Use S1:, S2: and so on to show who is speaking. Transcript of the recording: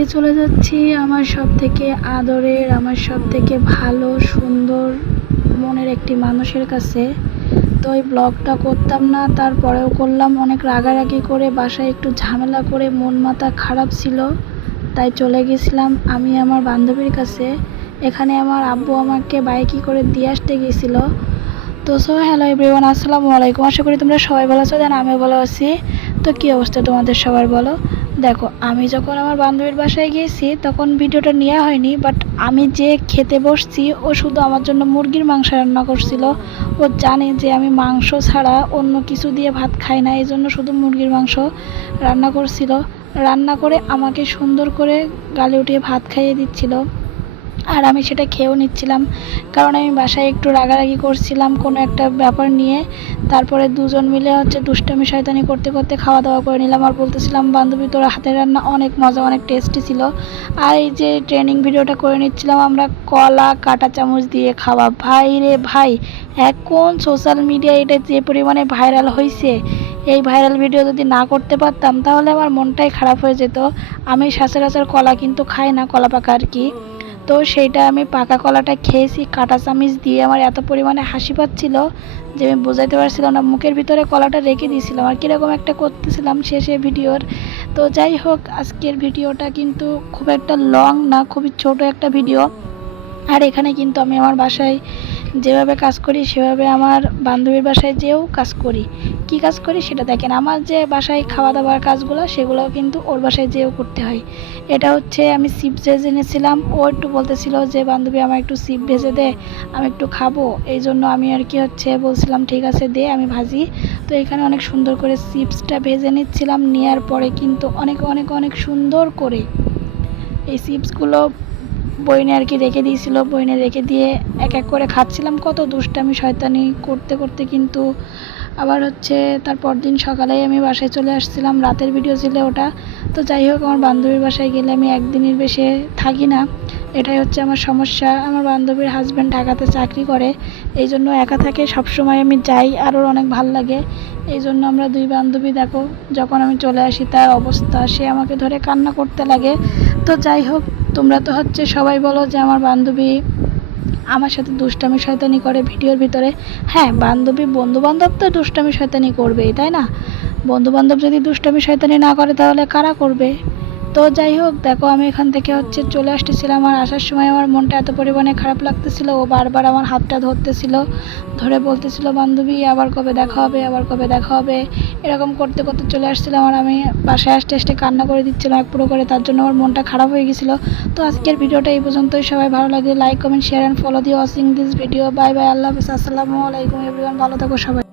S1: আজকে চলে যাচ্ছি। আমার সব থেকে আদরের, আমার সব থেকে ভালো, সুন্দর মনের একটি মানুষের কাছে। তো এই ব্লগটা করতাম না, তারপরেও করলাম। অনেক রাগারাগি করে, বাসায় একটু ঝামেলা করে, মন মাথা খারাপ ছিল, তাই চলে গেছিলাম আমি আমার বান্ধবীর কাছে। এখানে আমার আব্বু আমাকে বাইকে করে দিয়ে আসতে গিয়েছিল তো সো হ্যালো এভরিওয়ান আসসালামু আলাইকুম। আশা করি তোমরা সবাই ভালো আছো, দেন আমিও ভালো আছি। তো কী অবস্থা তোমাদের সবার, বলো? দেখো, আমি যখন আমার বান্ধবীর বাসায় গিয়েছি, তখন ভিডিওটা নেওয়া হয়নি বাট আমি যে খেতে বসছি, ও শুধু আমার জন্য মুরগির মাংস রান্না করছিল। ও জানে যে আমি মাংস ছাড়া অন্য কিছু দিয়ে ভাত খাই না, এই জন্য শুধু মুরগির মাংস রান্না করছিল। রান্না করে আমাকে সুন্দর করে গালে উঠিয়ে ভাত খাইয়ে দিচ্ছিল। আর আমি সেটা খেয়েও নিচ্ছিলাম। কারণ আমি বাসায় একটু রাগারাগি করছিলাম কোনো একটা ব্যাপার নিয়ে। তারপরে দুজন মিলে হচ্ছে দুষ্টামি, শয়তানি করতে করতে খাওয়া দাওয়া করে নিলাম আর বলতেছিলাম, বান্ধবী, তোর হাতের রান্না অনেক মজা, অনেক টেস্টি ছিল। আর এই যে ট্রেনিং ভিডিওটা করে নিচ্ছিলাম আমরা, কলা, কাটা চামচ দিয়ে খাওয়া। ভাই রে ভাই এখন সোশ্যাল মিডিয়া এটা যে পরিমাণে ভাইরাল হয়েছে এই ভাইরাল ভিডিও যদি না করতে পারতাম, তাহলে আমার মনটাই খারাপ হয়ে যেত। আমি সচরাচর কলা কিন্তু খাই না, কলা পাকা আর কি। তো সেইটা আমি পাকা কলাটা খেয়েছি, কাঁটা চামিচ দিয়ে আমার এত পরিমাণে হাসি পাচ্ছিল যে আমি বোঝাইতে পারছিলাম না। মুখের ভিতরে কলাটা রেখে দিয়েছিলাম আর কীরকম একটা করতেছিলাম শেষে ভিডিওর। তো যাই হোক, আজকের ভিডিওটা কিন্তু খুব একটা লং না, খুবই ছোট একটা ভিডিও। আর এখানে কিন্তু আমি আমার বাসায় যেভাবে কাজ করি, সেভাবে আমার বান্ধবীর বাসায় যেও কাজ করি। কি কাজ করি সেটা দেখেন। আমার যে বাসায় খাওয়া দাওয়ার কাজগুলো, সেগুলোও কিন্তু ওর বাসায় যেও করতে হয়। এটা হচ্ছে আমি সিপ ভেজে এনেছিলাম। ও একটু বলতেছিল যে, বান্ধবী আমার একটু সিপ ভেজে দে, আমি একটু খাব। এই জন্য আমি আর কি হচ্ছে বলছিলাম, ঠিক আছে, দে, আমি ভাজি। তো এখানে অনেক সুন্দর করে চিপসটা ভেজে নিচ্ছিলাম। নেওয়ার পরে কিন্তু অনেক অনেক অনেক সুন্দর করে এই চিপসগুলো বইনে আর কি রেখে দিয়েছিল, বইনে রেখে দিয়ে এক এক করে খাচ্ছিলাম। কত দুষ্টামি শয়তানি করতে করতে কিন্তু আবার হচ্ছে তারপর দিন সকালেই আমি বাসায় চলে আসছিলাম, রাতের ভিডিও ছিল ওটা। তো যাই হোক, আমার বান্ধবীর বাসায় গেলে আমি একদিনের বেশি থাকি না। এটাই হচ্ছে আমার সমস্যা। আমার বান্ধবীর হাজব্যান্ড ঢাকাতে চাকরি করে, এই জন্য একা থাকে, সবসময় আমি যাই আর ওর অনেক ভালো লাগে। এই জন্য আমরা দুই বান্ধবী দেখো, যখন আমি চলে আসি তার অবস্থা, সে আমাকে ধরে কান্না করতে লাগে। তো যাই হোক তোমরা তো হচ্ছে সবাই বলো যে আমার বান্ধবী আমার সাথে দুষ্টামি শয়তানি করে ভিডিওর ভিতরে। হ্যাঁ বান্ধবী বন্ধু বান্ধব তো দুষ্টামি শয়তানি করবেই, তাই না? বন্ধু বান্ধব যদি দুষ্টামি শয়তানি না করে তাহলে কারা করবে? তো যাই হোক, দেখো আমি এখান থেকে হচ্ছে চলে আসতেছিলাম আর আসার সময় আমার মনটা এত পরিমাণে খারাপ লাগতেছিল। ও বারবার আমার হাতটা ধরতেছিল, ধরে বলতেছিল, বান্ধবী, আবার কবে দেখা হবে, আবার কবে দেখা হবে? এরকম করতে করতে চলে আসছিলাম আর আমি বাসায় আসতে আসতে কান্না করে দিচ্ছিলাম এক পুরো করে, তার জন্য আমার মনটা খারাপ হয়ে গেছিল। তো আজকের ভিডিওটা এই পর্যন্তই। সবাই ভালো লাগে like comment share and follow দিয়ে watching this video bye bye আল্লাহ হাফিজ। আসসালামু আলাইকুম এভরিওয়ান ভালো থাকো সবাই।